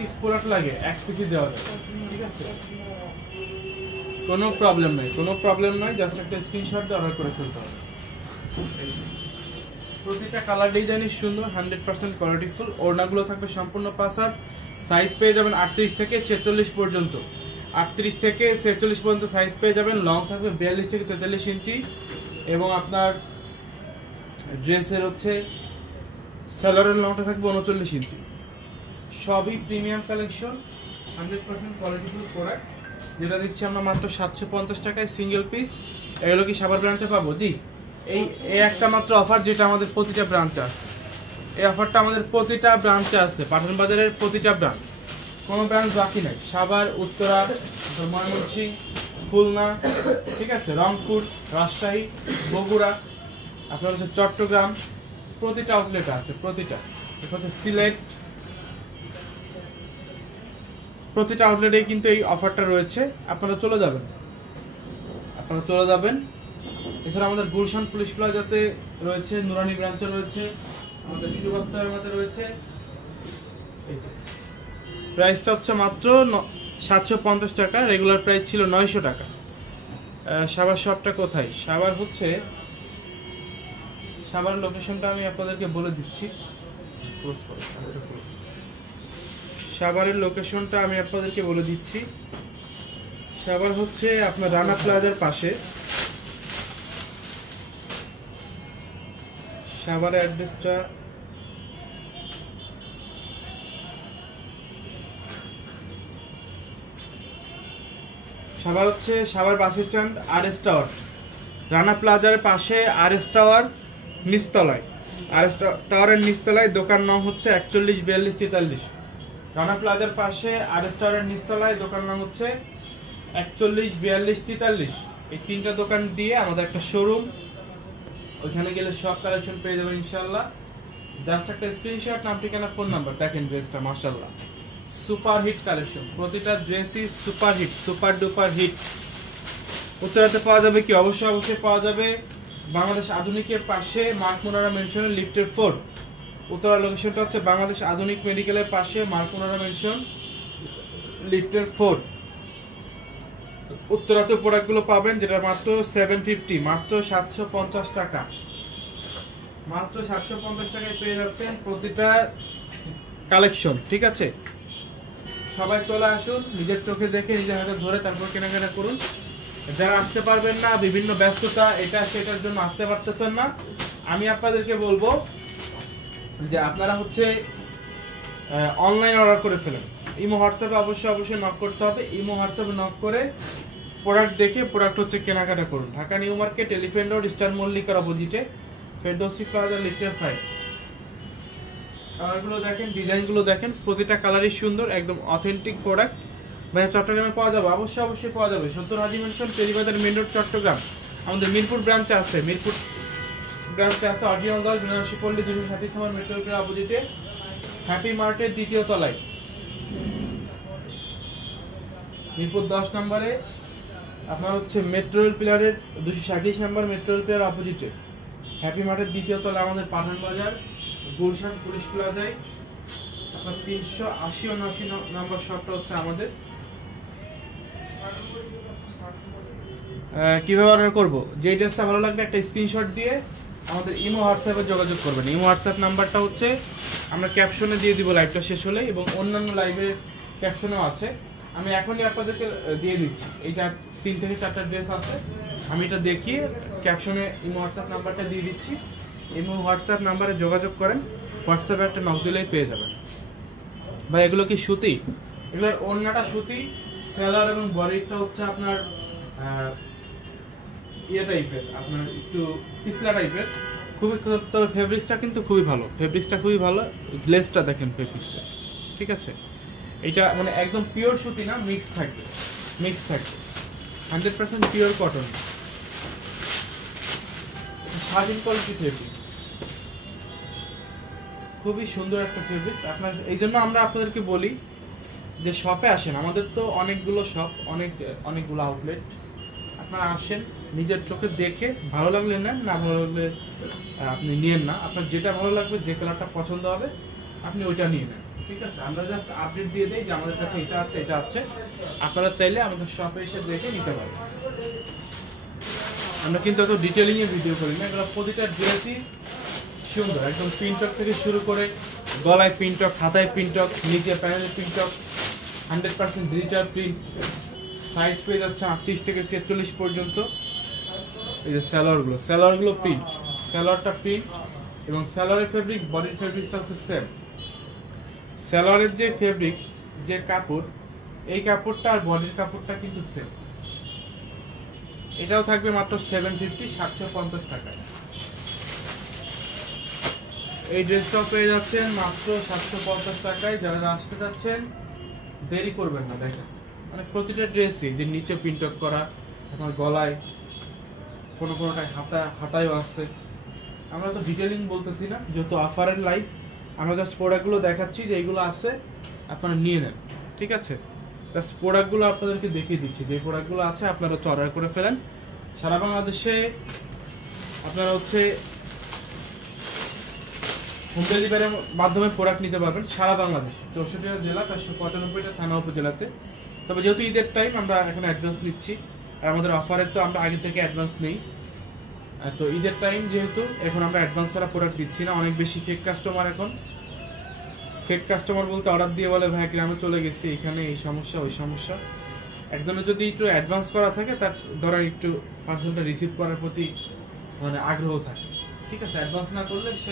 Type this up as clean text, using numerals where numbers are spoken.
Piece product লাগে 1 পিসই দেওয়া যাবে, ঠিক আছে, কোনো প্রবলেম নাই, জাস্ট একটা স্ক্রিনশট দিয়ে অর্ডার করে ফেলতে হবে। প্রতিটা কালার ডিজাইনই সুন্দর, 100% কোয়ালিটিফুল। ওড়নাগুলো থাকবে সম্পূর্ণ 5 হাত, সাইজ পেয়ে যাবেন 38 থেকে 46 পর্যন্ত, 38 থেকে 46 পর্যন্ত সাইজ পেয়ে যাবেন। লং থাকবে 42 থেকে 43 ইঞ্চি এবং আপনার ড্রেসের হচ্ছে সেলারের লংটা থাকবে 39 ইঞ্চি। সবই প্রিমিয়াম কালেকশন, 100% কোয়ালিটিফুল প্রোডাক্ট, যেটা দিচ্ছি আমরা মাত্র 750 টাকায় সিঙ্গেল পিস। এগুলো কি সাভার ব্রাঞ্চে পাবো? জি, এই একটা মাত্র অফার যেটা আমাদের প্রতিটা ব্রাঞ্চে আছে। এই অফারটা আমাদের প্রতিটা ব্রাঞ্চে আছে, পাঠান বাজারের প্রতিটা ব্রাঞ্চ, কোনো ব্রাঞ্চ বাকি নাই। সাভার, উত্তরা, ময়মনসিংহ, খুলনা, ঠিক আছে, রংপুর, রাজশাহী, বগুড়া, আপনার হচ্ছে চট্টগ্রাম, প্রতিটা আউটলেট আছে, প্রতিটা হচ্ছে সিলেট, প্রতিটা আউটলেটেই কিন্তু এই অফারটা রয়েছে। আপনারা চলে যাবেন। এছাড়া আমাদের গুলশান পুলিশ প্লাজাতে রয়েছে, নুরানি ব্রাঞ্চে রয়েছে, আমাদের সুবাস্তার মধ্যে রয়েছে। প্রাইসটা হচ্ছে মাত্র 750 টাকা, রেগুলার প্রাইস ছিল 900 টাকা। সাভার শপটা কোথায়? সাভার লোকেশনটা আমি আপনাদেরকে বলে দিচ্ছি। সাভারের লোকেশনটা আমি আপনাদেরকে বলে দিচ্ছি। সাভার হচ্ছে আপনার রানা প্লাজার পাশে। সাভারের অ্যাড্রেসটা Savar bus stand, RS tower, Rana প্লাজার পাশে আরএস টাওয়ার নিচতলায়, আরএস টাওয়ারের নিচতলায়, দোকান নং হচ্ছে 41 42 43। রানা প্লাজার পাশে আরএস টাওয়ারের নিচতলায়, দোকান নং হচ্ছে 41 42 43। এই তিনটা দোকান দিয়ে আমাদের একটা শোরুম, ওইখানে গেলে সব কালেকশন পেয়ে যাবেন ইনশাআল্লাহ। জাস্ট একটা স্ক্রিনশট, নাম, ঠিকানা, ফোন নাম্বার। দেখেন ড্রেসটা মাশাআল্লাহ সুপার হিট কালেকশন, প্রতিটা ড্রেসই super hit, super duper hit. উত্তরাতে পাওয়া যাবে কি? অবশ্যই পাওয়া যাবে বাংলাদেশ আধুনিকের পাশে মার্ক মোনারা মেনশনের লিফটের 4। উত্তরা লোকেশনটা হচ্ছে বাংলাদেশ আধুনিক মেডিকেলের পাশে মার্ক মোনারা মেনশন লিফটের 4। উত্তরাতে প্রোডাক্টগুলো পাবেন যেটা মাত্র 750, মাত্র 750 টাকা, মাত্র 750 টাকায় পেয়ে যাচ্ছেন প্রতিটা কালেকশন, ঠিক আছে। সবাই চলে আসুন, নিজের চোখে দেখে, নিজের হাতে ধরে তারপর কেনাকাটা করুন। যারা আসতে পারবেন না, বিভিন্ন ব্যস্ততা, এটা সেটার জন্য আসতে পারতেছেন না, আমি আপনাদেরকে বলবো যে আপনারা হচ্ছে অনলাইন অর্ডার করে ফেলেন। ইমো হোয়াটসঅ্যাপে অবশ্যই নক করতে হবে। ইমো হোয়াটসঅ্যাপে নক করে প্রোডাক্ট দেখে প্রোডাক্ট হচ্ছে কেনাকাটা করুন। Dhaka new market, elephant road, star মল্লিকার অপোজিটে, ফেরদৌসি প্লাজা, লিফটের 5। কালারগুলো দেখেন, ডিজাইনগুলো দেখেন, প্রতিটা কালারই সুন্দর, একদম অথেন্টিক প্রোডাক্ট। ভাই চট্টগ্রামে পাওয়া যাবে? অবশ্যই পাওয়া যাবে। 70 Haji mansion, Terribazar main road, Chattogram. আমাদের মিরপুর ব্রাঞ্চে আছে, অরিজিনাল 10 বিনারসি পল্লী 237 নম্বর মেট্রো রেলের অপোজিটে, হ্যাপি মার্টের 2য় তলায়, মিরপুর 10 নম্বরে আপনার হচ্ছে মেট্রো রেল পিলারের 237 নম্বর মেট্রো রেল পিলার অপোজিটে, হ্যাপি মার্টের 2য় তলায় আমাদের পাঠান বাজার গুলশান পুলিশ প্লাজায় আপনার 380 নম্বর শপটা হচ্ছে আমাদের। কিভাবে অর্ডার করব? যে ড্রেসটা ভালো লাগবে একটা স্ক্রিনশট দিয়ে আমাদের ইমো হোয়াটসঅ্যাপে যোগাযোগ করবেন। ইমো হোয়াটসঅ্যাপ নাম্বারটা হচ্ছে আমরা ক্যাপশনে দিয়ে দিব লাইভটা শেষ হলে, এবং অন্যান্য লাইভের ক্যাপশনও আছে। আমি এখনই আপনাদেরকে দিয়ে দিচ্ছি। এইটা 3 থেকে 4টা ড্রেস আছে, আমি এটা দেখিয়ে ক্যাপশনে ইমো হোয়াটসঅ্যাপ নাম্বারটা দিয়ে দিচ্ছি। ইমো হোয়াটসঅ্যাপ নাম্বারে যোগাযোগ করেন, হোয়াটসঅ্যাপে একটা নক দিলেই পেয়ে যাবেন। ভাই এগুলো কি সুতি? এগুলোর ওড়নাটা সুতি, সেলার এবং বডিটা হচ্ছে আপনার ইয়ে টাইপের, আপনার একটু পিছলা টাইপের, খুবই, তবে ফেব্রিক্সটা কিন্তু খুবই ভালো, গ্লেজটা দেখেন ফেব্রিক্সের, ঠিক আছে। এটা মানে একদম পিওর সুতি না, মিক্স থাকবে 100% পিওর কটন, স্বাধীন কোয়ালিটি ফেব্রিক্স, খুবই সুন্দর একটা ফেব্রিক্স। আপনার এই জন্য আমরা আপনাদেরকে বলি যে শপে আসেন, আমাদের তো অনেকগুলো শপ, অনেকগুলো আউটলেট। আপনারা আসেন, নিজের চোখে দেখে ভালো লাগলে নেন, না ভালো লাগলে আপনি নিয়েন না। আপনার যেটা ভালো লাগবে, যে কালারটা পছন্দ হবে আপনি ওইটা নিয়ে নেন। ঠিক আছে, আমরা জাস্ট আপডেট দিয়ে দেই যে আমাদের কাছে এটা আছে এটা আছে, আপনারা চাইলে আমাদের শপে এসে দেখে নিতে পারেন। আমরা কিন্তু এত ডিটেইলিং এ ভিডিও করি না, এগুলো প্রতিটা ড্রেসই সুন্দর, একদম প্রিন্টক থেকে শুরু করে গলায় প্রিন্টক, হাতায় প্রিন্টক, নিচে প্যানেলে প্রিন্টক, 100% ডিজিটাল প্রিন্ট। সাইজ পেয়ে যাচ্ছে 38 থেকে 46 পর্যন্ত। এই যে স্যালোয়ারগুলো প্রিন্ট, স্যালোয়ারটা প্রিন্ট এবং স্যালোয়ারের ফেব্রিক বডির ফেব্রিক্সটা হচ্ছে সেম। স্যালোয়ারের যে ফেব্রিক্স, যে কাপড়, এই কাপড়টা আর বডির কাপড়টা কিন্তু সেম। এটাও থাকবে মাত্র 750, 750 টাকায়। এই ড্রেসটাও পেয়ে যাচ্ছেন মাত্র 750 টাকায়। যারা আসতে যাচ্ছেন দেরি করবেন না, দেখেন মানে প্রতিটা ড্রেসই যে নিচে প্রিন্টক করা, আপনার গলায় কোনোটায় হাতায়ও আসছে। আমরা তো ডিটেইলিং বলতেছি না, যেহেতু অফারের লাইভ, আমরা জাস্ট প্রোডাক্টগুলো দেখাচ্ছি যে এইগুলো আছে, আপনারা নিয়ে নেন। ঠিক আছে, জাস্ট প্রোডাক্টগুলো আপনাদেরকে দেখিয়ে দিচ্ছি, যে প্রোডাক্টগুলো আছে আপনারা অর্ডার করে ফেলেন। সারা বাংলাদেশে আপনারা হচ্ছে হোম ডেলিভারির মাধ্যমে প্রোডাক্ট নিতে পারবেন সারা বাংলাদেশে, 64টা জেলা, 495টা থানা উপজেলাতে। তবে যেহেতু ঈদের টাইম, আমরা এখন অ্যাডভান্স নিচ্ছি, আর আমাদের অফারের তো আমরা আগে থেকে অ্যাডভান্স নেই। তো ঈদের টাইম যেহেতু, এখন আমরা অ্যাডভান্স ছাড়া প্রোডাক্ট দিচ্ছি না। অনেক বেশি ফেক কাস্টমার, এখন ফেক কাস্টমার বলতে অর্ডার দিয়ে বলে ভাই গ্রামে চলে গেছি, এখানে এই সমস্যা ওই সমস্যা। একজনের যদি একটু অ্যাডভান্স করা থাকে, তার ধরেন একটু পার্সেলটা রিসিভ করার প্রতি মানে আগ্রহ থাকে। ঠিক আছে, অ্যাডভান্স না করলে সে